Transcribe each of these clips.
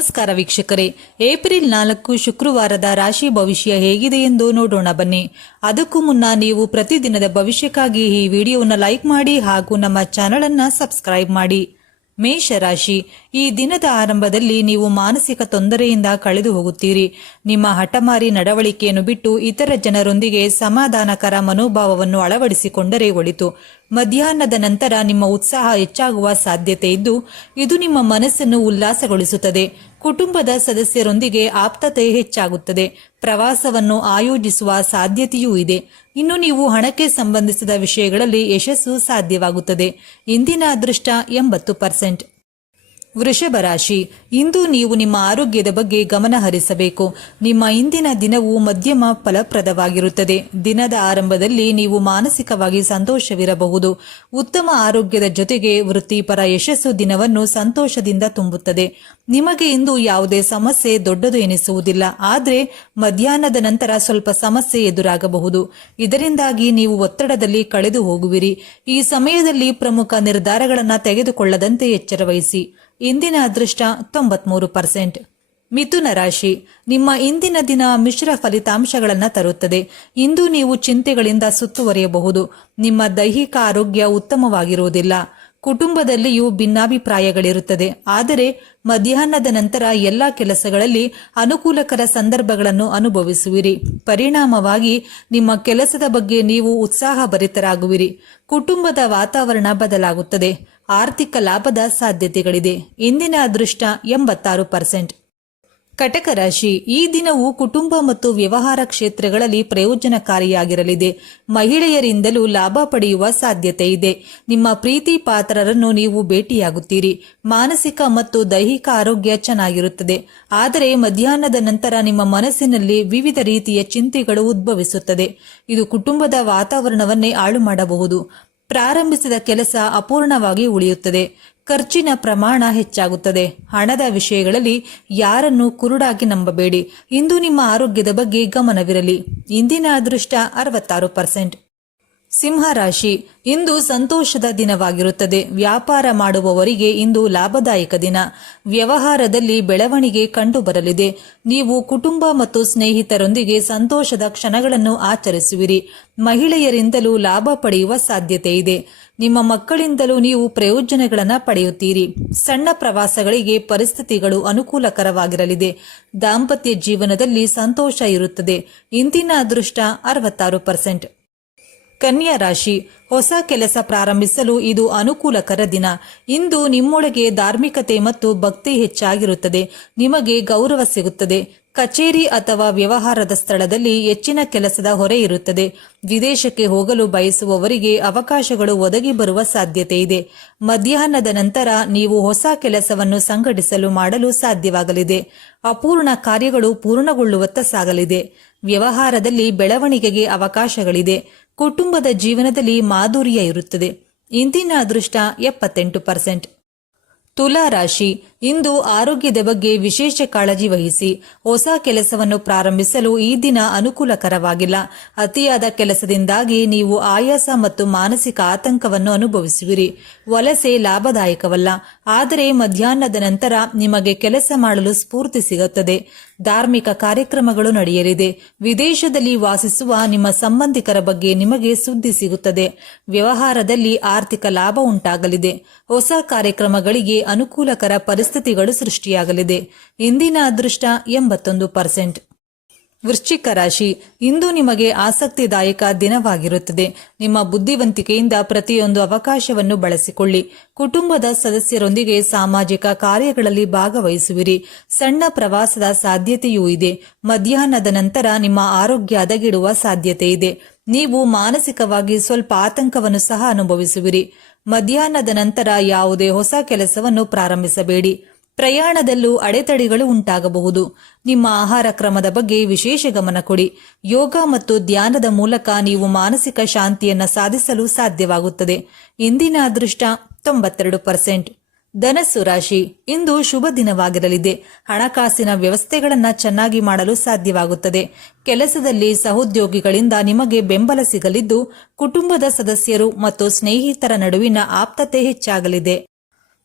ನಮಸ್ಕಾರ ವೀಕ್ಷಕರೇ. ಏಪ್ರಿಲ್ ನಾಲ್ಕು ಶುಕ್ರವಾರದ ರಾಶಿ ಭವಿಷ್ಯ ಹೇಗಿದೆ ಎಂದು ನೋಡೋಣ ಬನ್ನಿ. ಅದಕ್ಕೂ ಮುನ್ನ ನೀವು ಪ್ರತಿದಿನದ ಭವಿಷ್ಯಕ್ಕಾಗಿ ಈ ವಿಡಿಯೋವನ್ನು ಲೈಕ್ ಮಾಡಿ ಹಾಗೂ ನಮ್ಮ ಚಾನೆಲ್ ಅನ್ನ ಸಬ್ಸ್ಕ್ರೈಬ್ ಮಾಡಿ. ಮೇಷರಾಶಿ ಈ ದಿನದ ಆರಂಭದಲ್ಲಿ ನೀವು ಮಾನಸಿಕ ತೊಂದರೆಯಿಂದ ಕಳೆದು ಹೋಗುತ್ತೀರಿ. ನಿಮ್ಮ ಹಠಮಾರಿ ನಡವಳಿಕೆಯನ್ನು ಬಿಟ್ಟು ಇತರ ಜನರೊಂದಿಗೆ ಸಮಾಧಾನಕರ ಮನೋಭಾವವನ್ನು ಅಳವಡಿಸಿಕೊಂಡರೆ ಒಳಿತು. ಮಧ್ಯಾಹ್ನದ ನಂತರ ನಿಮ್ಮ ಉತ್ಸಾಹ ಹೆಚ್ಚಾಗುವ ಸಾಧ್ಯತೆ ಇದ್ದು, ಇದು ನಿಮ್ಮ ಮನಸ್ಸನ್ನು ಉಲ್ಲಾಸಗೊಳಿಸುತ್ತದೆ. ಕುಟುಂಬದ ಸದಸ್ಯರೊಂದಿಗೆ ಆಪ್ತತೆ ಹೆಚ್ಚಾಗುತ್ತದೆ. ಪ್ರವಾಸವನ್ನು ಆಯೋಜಿಸುವ ಸಾಧ್ಯತೆಯೂ ಇದೆ. ಇನ್ನು ನೀವು ಹಣಕ್ಕೆ ಸಂಬಂಧಿಸಿದ ವಿಷಯಗಳಲ್ಲಿ ಯಶಸ್ಸು ಸಾಧ್ಯವಾಗುತ್ತದೆ. ಇಂದಿನ ಅದೃಷ್ಟ ಎಂಬತ್ತು ಪರ್ಸೆಂಟ್. ವೃಷಭ ರಾಶಿ, ಇಂದು ನೀವು ನಿಮ್ಮ ಆರೋಗ್ಯದ ಬಗ್ಗೆ ಗಮನ ಹರಿಸಬೇಕು. ನಿಮ್ಮ ಇಂದಿನ ದಿನವು ಮಧ್ಯಮ ಫಲಪ್ರದವಾಗಿರುತ್ತದೆ. ದಿನದ ಆರಂಭದಲ್ಲಿ ನೀವು ಮಾನಸಿಕವಾಗಿ ಸಂತೋಷವಿರಬಹುದು. ಉತ್ತಮ ಆರೋಗ್ಯದ ಜೊತೆಗೆ ವೃತ್ತಿಪರ ಯಶಸ್ಸು ದಿನವನ್ನು ಸಂತೋಷದಿಂದ ತುಂಬುತ್ತದೆ. ನಿಮಗೆ ಇಂದು ಯಾವುದೇ ಸಮಸ್ಯೆ ದೊಡ್ಡದು ಎನಿಸುವುದಿಲ್ಲ. ಆದರೆ, ಮಧ್ಯಾಹ್ನದ ನಂತರ ಸ್ವಲ್ಪ ಸಮಸ್ಯೆ ಎದುರಾಗಬಹುದು. ಇದರಿಂದಾಗಿ ನೀವು ಒತ್ತಡದಲ್ಲಿ ಕಳೆದು ಹೋಗುವಿರಿ ಈ ಸಮಯದಲ್ಲಿ ಪ್ರಮುಖ ನಿರ್ಧಾರಗಳನ್ನು ತೆಗೆದುಕೊಳ್ಳದಂತೆ ಎಚ್ಚರವಹಿಸಿ. ಇಂದಿನ ಅದೃಷ್ಟ ತೊಂಬತ್ಮೂರು ಪರ್ಸೆಂಟ್. ಮಿಥುನ ರಾಶಿ ನಿಮ್ಮ ಇಂದಿನ ದಿನ ಮಿಶ್ರ ಫಲಿತಾಂಶಗಳನ್ನು ತರುತ್ತದೆ. ಇಂದು ನೀವು ಚಿಂತೆಗಳಿಂದ ಸುತ್ತುವರಿಯಬಹುದು. ನಿಮ್ಮ ದೈಹಿಕ ಆರೋಗ್ಯ ಉತ್ತಮವಾಗಿರುವುದಿಲ್ಲ. ಕುಟುಂಬದಲ್ಲಿಯೂ ಭಿನ್ನಾಭಿಪ್ರಾಯಗಳಿರುತ್ತದೆ. ಆದರೆ ಮಧ್ಯಾಹ್ನದ ನಂತರ ಎಲ್ಲ ಕೆಲಸಗಳಲ್ಲಿ ಅನುಕೂಲಕರ ಸಂದರ್ಭಗಳನ್ನು ಅನುಭವಿಸುವಿರಿ. ಪರಿಣಾಮವಾಗಿ ನಿಮ್ಮ ಕೆಲಸದ ಬಗ್ಗೆ ನೀವು ಉತ್ಸಾಹಭರಿತರಾಗುವಿರಿ. ಕುಟುಂಬದ ವಾತಾವರಣ ಬದಲಾಗುತ್ತದೆ. ಆರ್ಥಿಕ ಲಾಭದ ಸಾಧ್ಯತೆಗಳಿದೆ. ಇಂದಿನ ಅದೃಷ್ಟ ಎಂಬತ್ತಾರು ಪರ್ಸೆಂಟ್. ಕಟಕ ರಾಶಿ, ಈ ದಿನವು ಕುಟುಂಬ ಮತ್ತು ವ್ಯವಹಾರ ಕ್ಷೇತ್ರಗಳಲ್ಲಿ ಪ್ರಯೋಜನಕಾರಿಯಾಗಿರಲಿದೆ. ಮಹಿಳೆಯರಿಂದಲೂ ಲಾಭ ಪಡೆಯುವ ಸಾಧ್ಯತೆ ಇದೆ. ನಿಮ್ಮ ಪ್ರೀತಿ ಪಾತ್ರರನ್ನು ನೀವು ಭೇಟಿಯಾಗುತ್ತೀರಿ. ಮಾನಸಿಕ ಮತ್ತು ದೈಹಿಕ ಆರೋಗ್ಯ ಚೆನ್ನಾಗಿರುತ್ತದೆ. ಆದರೆ ಮಧ್ಯಾಹ್ನದ ನಂತರ ನಿಮ್ಮ ಮನಸ್ಸಿನಲ್ಲಿ ವಿವಿಧ ರೀತಿಯ ಚಿಂತೆಗಳು ಉದ್ಭವಿಸುತ್ತದೆ. ಇದು ಕುಟುಂಬದ ವಾತಾವರಣವನ್ನೇ ಹಾಳು ಮಾಡಬಹುದು. ಪ್ರಾರಂಭಿಸಿದ ಕೆಲಸ ಅಪೂರ್ಣವಾಗಿ ಉಳಿಯುತ್ತದೆ. ಖರ್ಚಿನ ಪ್ರಮಾಣ ಹೆಚ್ಚಾಗುತ್ತದೆ. ಹಣದ ವಿಷಯಗಳಲ್ಲಿ ಯಾರನ್ನು ಕುರುಡಾಗಿ ನಂಬಬೇಡಿ. ಇಂದು ನಿಮ್ಮ ಆರೋಗ್ಯದ ಬಗ್ಗೆ ಗಮನವಿರಲಿ. ಇಂದಿನ ಅದೃಷ್ಟ ಅರವತ್ತಾರು ಪರ್ಸೆಂಟ್. ಸಿಂಹ ರಾಶಿ ಇಂದು ಸಂತೋಷದ ದಿನವಾಗಿರುತ್ತದೆ. ವ್ಯಾಪಾರ ಮಾಡುವವರಿಗೆ ಇಂದು ಲಾಭದಾಯಕ ದಿನ. ವ್ಯವಹಾರದಲ್ಲಿ ಬೆಳವಣಿಗೆ ಕಂಡುಬರಲಿದೆ. ನೀವು ಕುಟುಂಬ ಮತ್ತು ಸ್ನೇಹಿತರೊಂದಿಗೆ ಸಂತೋಷದ ಕ್ಷಣಗಳನ್ನು ಆಚರಿಸುವಿರಿ. ಮಹಿಳೆಯರಿಂದಲೂ ಲಾಭ ಪಡೆಯುವ ಸಾಧ್ಯತೆ ಇದೆ. ನಿಮ್ಮ ಮಕ್ಕಳಿಂದಲೂ ನೀವು ಪ್ರಯೋಜನಗಳನ್ನು ಪಡೆಯುತ್ತೀರಿ. ಸಣ್ಣ ಪ್ರವಾಸಗಳಿಗೆ ಪರಿಸ್ಥಿತಿಗಳು ಅನುಕೂಲಕರವಾಗಿರಲಿದೆ. ದಾಂಪತ್ಯ ಜೀವನದಲ್ಲಿ ಸಂತೋಷ ಇರುತ್ತದೆ. ಇಂದಿನ ಅದೃಷ್ಟ ಅರವತ್ತಾರು ಪರ್ಸೆಂಟ್. ಕನ್ಯಾ ರಾಶಿ. ಹೊಸ ಕೆಲಸ ಪ್ರಾರಂಭಿಸಲು ಇದು ಅನುಕೂಲಕರ ದಿನ. ಇಂದು ನಿಮ್ಮೊಳಗೆ ಧಾರ್ಮಿಕತೆ ಮತ್ತು ಭಕ್ತಿ ಹೆಚ್ಚಾಗಿರುತ್ತದೆ. ನಿಮಗೆ ಗೌರವ ಸಿಗುತ್ತದೆ. ಕಚೇರಿ ಅಥವಾ ವ್ಯವಹಾರದ ಸ್ಥಳದಲ್ಲಿ ಹೆಚ್ಚಿನ ಕೆಲಸದ ಹೊರೆ ಇರುತ್ತದೆ. ವಿದೇಶಕ್ಕೆ ಹೋಗಲು ಬಯಸುವವರಿಗೆ ಅವಕಾಶಗಳು ಒದಗಿ ಬರುವ ಸಾಧ್ಯತೆ ಇದೆ. ಮಧ್ಯಾಹ್ನದ ನಂತರ ನೀವು ಹೊಸ ಕೆಲಸವನ್ನು ಸಂಘಟಿಸಲು ಮಾಡಲು ಸಾಧ್ಯವಾಗಲಿದೆ. ಅಪೂರ್ಣ ಕಾರ್ಯಗಳು ಪೂರ್ಣಗೊಳ್ಳುವತ್ತ ಸಾಗಲಿದೆ. ವ್ಯವಹಾರದಲ್ಲಿ ಬೆಳವಣಿಗೆಗೆ ಅವಕಾಶಗಳಿದೆ. ಕುಟುಂಬದ ಜೀವನದಲ್ಲಿ ಮಾಧುರ್ಯ ಇರುತ್ತದೆ. ಇಂದಿನ ಅದೃಷ್ಟ ಎಪ್ಪತ್ತೆಂಟು ಪರ್ಸೆಂಟ್. ತುಲಾ ರಾಶಿ. ಇಂದು ಆರೋಗ್ಯದ ಬಗ್ಗೆ ವಿಶೇಷ ಕಾಳಜಿ ವಹಿಸಿ ಹೊಸ ಕೆಲಸವನ್ನು ಪ್ರಾರಂಭಿಸಲು ಈ ದಿನ ಅನುಕೂಲಕರವಾಗಿಲ್ಲ. ಅತಿಯಾದ ಕೆಲಸದಿಂದಾಗಿ ನೀವು ಆಯಾಸ ಮತ್ತು ಮಾನಸಿಕ ಆತಂಕವನ್ನು ಅನುಭವಿಸುವಿರಿ. ವಲಸೆ ಲಾಭದಾಯಕವಲ್ಲ. ಆದರೆ ಮಧ್ಯಾಹ್ನದ ನಂತರ ನಿಮಗೆ ಕೆಲಸ ಮಾಡಲು ಸ್ಫೂರ್ತಿ ಸಿಗುತ್ತದೆ. ಧಾರ್ಮಿಕ ಕಾರ್ಯಕ್ರಮಗಳು ನಡೆಯಲಿದೆ. ವಿದೇಶದಲ್ಲಿ ವಾಸಿಸುವ ನಿಮ್ಮ ಸಂಬಂಧಿಕರ ಬಗ್ಗೆ ನಿಮಗೆ ಸುದ್ದಿ ಸಿಗುತ್ತದೆ. ವ್ಯವಹಾರದಲ್ಲಿ ಆರ್ಥಿಕ ಲಾಭ ಉಂಟಾಗಲಿದೆ. ಹೊಸ ಕಾರ್ಯಕ್ರಮಗಳಿಗೆ ಅನುಕೂಲಕರ ಪರಿಸ್ಥಿತಿಗಳು ಸೃಷ್ಟಿಯಾಗಲಿದೆ. ಇಂದಿನ ಅದೃಷ್ಟ ಎಂಬತ್ತೊಂದು ಪರ್ಸೆಂಟ್. ವೃಶ್ಚಿಕ ರಾಶಿ, ಇಂದು ನಿಮಗೆ ಆಸಕ್ತಿದಾಯಕ ದಿನವಾಗಿರುತ್ತದೆ. ನಿಮ್ಮ ಬುದ್ಧಿವಂತಿಕೆಯಿಂದ ಪ್ರತಿಯೊಂದು ಅವಕಾಶವನ್ನು ಬಳಸಿಕೊಳ್ಳಿ. ಕುಟುಂಬದ ಸದಸ್ಯರೊಂದಿಗೆ ಸಾಮಾಜಿಕ ಕಾರ್ಯಗಳಲ್ಲಿ ಭಾಗವಹಿಸುವಿರಿ. ಸಣ್ಣ ಪ್ರವಾಸದ ಸಾಧ್ಯತೆಯೂ ಇದೆ. ಮಧ್ಯಾಹ್ನದ ನಂತರ ನಿಮ್ಮ ಆರೋಗ್ಯ ಹದಗೆಡುವ ಸಾಧ್ಯತೆ ಇದೆ. ನೀವು ಮಾನಸಿಕವಾಗಿ ಸ್ವಲ್ಪ ಆತಂಕವನ್ನು ಸಹ ಅನುಭವಿಸುವಿರಿ. ಮಧ್ಯಾಹ್ನದ ನಂತರ ಯಾವುದೇ ಹೊಸ ಕೆಲಸವನ್ನು ಪ್ರಾರಂಭಿಸಬೇಡಿ. ಪ್ರಯಾಣದಲ್ಲೂ ಅಡೆತಡೆಗಳು ಉಂಟಾಗಬಹುದು. ನಿಮ್ಮ ಆಹಾರ ಕ್ರಮದ ಬಗ್ಗೆ ವಿಶೇಷ ಗಮನ ಕೊಡಿ. ಯೋಗ ಮತ್ತು ಧ್ಯಾನದ ಮೂಲಕ ನೀವು ಮಾನಸಿಕ ಶಾಂತಿಯನ್ನು ಸಾಧಿಸಲು ಸಾಧ್ಯವಾಗುತ್ತದೆ. ಇಂದಿನ ಅದೃಷ್ಟ ತೊಂಬತ್ತೆರಡು ಪರ್ಸೆಂಟ್. ಧನಸ್ಸು ರಾಶಿ. ಇಂದು ಶುಭ ದಿನವಾಗಿರಲಿದೆ. ಹಣಕಾಸಿನ ವ್ಯವಸ್ಥೆಗಳನ್ನು ಚೆನ್ನಾಗಿ ಮಾಡಲು ಸಾಧ್ಯವಾಗುತ್ತದೆ. ಕೆಲಸದಲ್ಲಿ ಸಹೋದ್ಯೋಗಿಗಳಿಂದ ನಿಮಗೆ ಬೆಂಬಲ ಸಿಗಲಿದ್ದು, ಕುಟುಂಬದ ಸದಸ್ಯರು ಮತ್ತು ಸ್ನೇಹಿತರ ನಡುವಿನ ಆಪ್ತತೆ ಹೆಚ್ಚಾಗಲಿದೆ.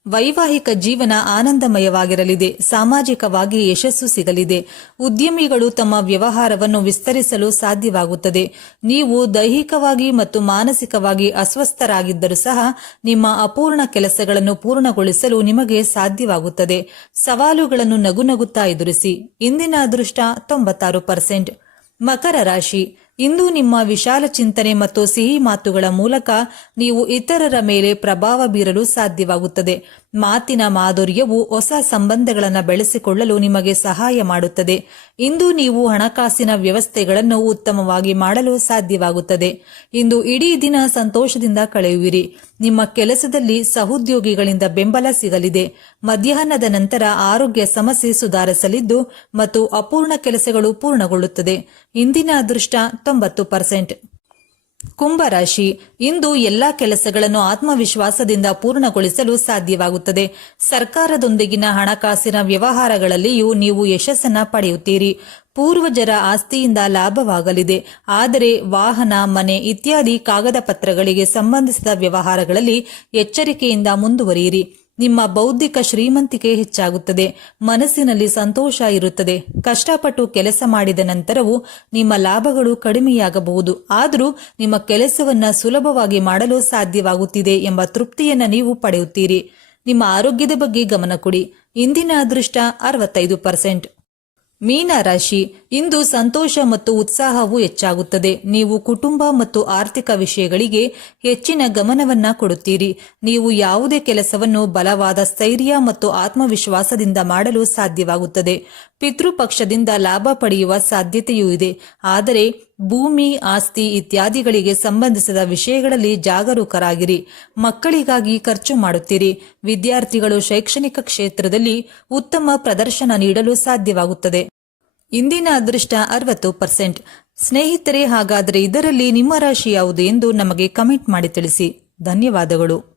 ವೈವಾಹಿಕ ಜೀವನ ಆನಂದಮಯವಾಗಿರಲಿದೆ, ಸಾಮಾಜಿಕವಾಗಿ ಯಶಸ್ಸು ಸಿಗಲಿದೆ. ಉದ್ಯಮಿಗಳು ತಮ್ಮ ವ್ಯವಹಾರವನ್ನು ವಿಸ್ತರಿಸಲು ಸಾಧ್ಯವಾಗುತ್ತದೆ. ನೀವು ದೈಹಿಕವಾಗಿ ಮತ್ತು ಮಾನಸಿಕವಾಗಿ ಅಸ್ವಸ್ಥರಾಗಿದ್ದರೂ ಸಹ ನಿಮ್ಮ ಅಪೂರ್ಣ ಕೆಲಸಗಳನ್ನು ಪೂರ್ಣಗೊಳಿಸಲು ನಿಮಗೆ ಸಾಧ್ಯವಾಗುತ್ತದೆ. ಸವಾಲುಗಳನ್ನು ನಗುನಗುತ್ತಾ ಎದುರಿಸಿ. ಇಂದಿನ ಅದೃಷ್ಟ ತೊಂಬತ್ತಾರು ಪರ್ಸೆಂಟ್. ಮಕರ ರಾಶಿ. ಇಂದು ನಿಮ್ಮ ವಿಶಾಲ ಚಿಂತನೆ ಮತ್ತು ಸಿಹಿ ಮಾತುಗಳ ಮೂಲಕ ನೀವು ಇತರರ ಮೇಲೆ ಪ್ರಭಾವ ಬೀರಲು ಸಾಧ್ಯವಾಗುತ್ತದೆ. ಮಾತಿನ ಮಾಧುರ್ಯವು ಹೊಸ ಸಂಬಂಧಗಳನ್ನು ಬೆಳೆಸಿಕೊಳ್ಳಲು ನಿಮಗೆ ಸಹಾಯ ಮಾಡುತ್ತದೆ. ಇಂದು ನೀವು ಹಣಕಾಸಿನ ವ್ಯವಸ್ಥೆಗಳನ್ನು ಉತ್ತಮವಾಗಿ ಮಾಡಲು ಸಾಧ್ಯವಾಗುತ್ತದೆ. ಇಂದು ಇಡೀ ದಿನ ಸಂತೋಷದಿಂದ ಕಳೆಯುವಿರಿ. ನಿಮ್ಮ ಕೆಲಸದಲ್ಲಿ ಸಹೋದ್ಯೋಗಿಗಳಿಂದ ಬೆಂಬಲ ಸಿಗಲಿದೆ. ಮಧ್ಯಾಹ್ನದ ನಂತರ ಆರೋಗ್ಯ ಸಮಸ್ಯೆ ಸುಧಾರಿಸಲಿದ್ದು ಮತ್ತು ಅಪೂರ್ಣ ಕೆಲಸಗಳು ಪೂರ್ಣಗೊಳ್ಳುತ್ತದೆ. ಇಂದಿನ ಅದೃಷ್ಟ ತೊಂಬತ್ತು ಪರ್ಸೆಂಟ್. ಕುಂಭರಾಶಿ ಇಂದು ಎಲ್ಲಾ ಕೆಲಸಗಳನ್ನು ಆತ್ಮವಿಶ್ವಾಸದಿಂದ ಪೂರ್ಣಗೊಳಿಸಲು ಸಾಧ್ಯವಾಗುತ್ತದೆ. ಸರ್ಕಾರದೊಂದಿಗಿನ ಹಣಕಾಸಿನ ವ್ಯವಹಾರಗಳಲ್ಲಿಯೂ ನೀವು ಯಶಸ್ಸನ್ನ ಪಡೆಯುತ್ತೀರಿ. ಪೂರ್ವಜರ ಆಸ್ತಿಯಿಂದ ಲಾಭವಾಗಲಿದೆ. ಆದರೆ ವಾಹನ, ಮನೆ ಇತ್ಯಾದಿ ಕಾಗದ ಪತ್ರಗಳಿಗೆ ಸಂಬಂಧಿಸಿದ ವ್ಯವಹಾರಗಳಲ್ಲಿ ಎಚ್ಚರಿಕೆಯಿಂದ ಮುಂದುವರಿಯಿರಿ. ನಿಮ್ಮ ಬೌದ್ಧಿಕ ಶ್ರೀಮಂತಿಕೆ ಹೆಚ್ಚಾಗುತ್ತದೆ, ಮನಸ್ಸಿನಲ್ಲಿ ಸಂತೋಷ ಇರುತ್ತದೆ. ಕಷ್ಟಪಟ್ಟು ಕೆಲಸ ಮಾಡಿದ ನಂತರವೂ ನಿಮ್ಮ ಲಾಭಗಳು ಕಡಿಮೆಯಾಗಬಹುದು. ಆದರೂ ನಿಮ್ಮ ಕೆಲಸವನ್ನ ಸುಲಭವಾಗಿ ಮಾಡಲು ಸಾಧ್ಯವಾಗುತ್ತಿದೆ ಎಂಬ ತೃಪ್ತಿಯನ್ನು ನೀವು ಪಡೆಯುತ್ತೀರಿ. ನಿಮ್ಮ ಆರೋಗ್ಯದ ಬಗ್ಗೆ ಗಮನ ಕೊಡಿ. ಇಂದಿನ ಅದೃಷ್ಟ ಅರವತ್ತೈದು ಪರ್ಸೆಂಟ್. ಮೀನ ರಾಶಿ, ಇಂದು ಸಂತೋಷ ಮತ್ತು ಉತ್ಸಾಹವು ಹೆಚ್ಚಾಗುತ್ತದೆ. ನೀವು ಕುಟುಂಬ ಮತ್ತು ಆರ್ಥಿಕ ವಿಷಯಗಳಿಗೆ ಹೆಚ್ಚಿನ ಗಮನವನ್ನ ಕೊಡುತ್ತೀರಿ. ನೀವು ಯಾವುದೇ ಕೆಲಸವನ್ನು ಬಲವಾದ ಸ್ಥೈರ್ಯ ಮತ್ತು ಆತ್ಮವಿಶ್ವಾಸದಿಂದ ಮಾಡಲು ಸಾಧ್ಯವಾಗುತ್ತದೆ. ಪಿತೃಪಕ್ಷದಿಂದ ಲಾಭ ಪಡೆಯುವ ಸಾಧ್ಯತೆಯೂ ಇದೆ. ಆದರೆ ಭೂಮಿ, ಆಸ್ತಿ ಇತ್ಯಾದಿಗಳಿಗೆ ಸಂಬಂಧಿಸಿದ ವಿಷಯಗಳಲ್ಲಿ ಜಾಗರೂಕರಾಗಿರಿ. ಮಕ್ಕಳಿಗಾಗಿ ಖರ್ಚು ಮಾಡುತ್ತೀರಿ. ವಿದ್ಯಾರ್ಥಿಗಳು ಶೈಕ್ಷಣಿಕ ಕ್ಷೇತ್ರದಲ್ಲಿ ಉತ್ತಮ ಪ್ರದರ್ಶನ ನೀಡಲು ಸಾಧ್ಯವಾಗುತ್ತದೆ. ಇಂದಿನ ಅದೃಷ್ಟ ಅರವತ್ತು ಪರ್ಸೆಂಟ್. ಸ್ನೇಹಿತರೆ, ಹಾಗಾದರೆ ಇದರಲ್ಲಿ ನಿಮ್ಮ ರಾಶಿ ಯಾವುದು ಎಂದು ನಮಗೆ ಕಮೆಂಟ್ ಮಾಡಿ ತಿಳಿಸಿ. ಧನ್ಯವಾದಗಳು.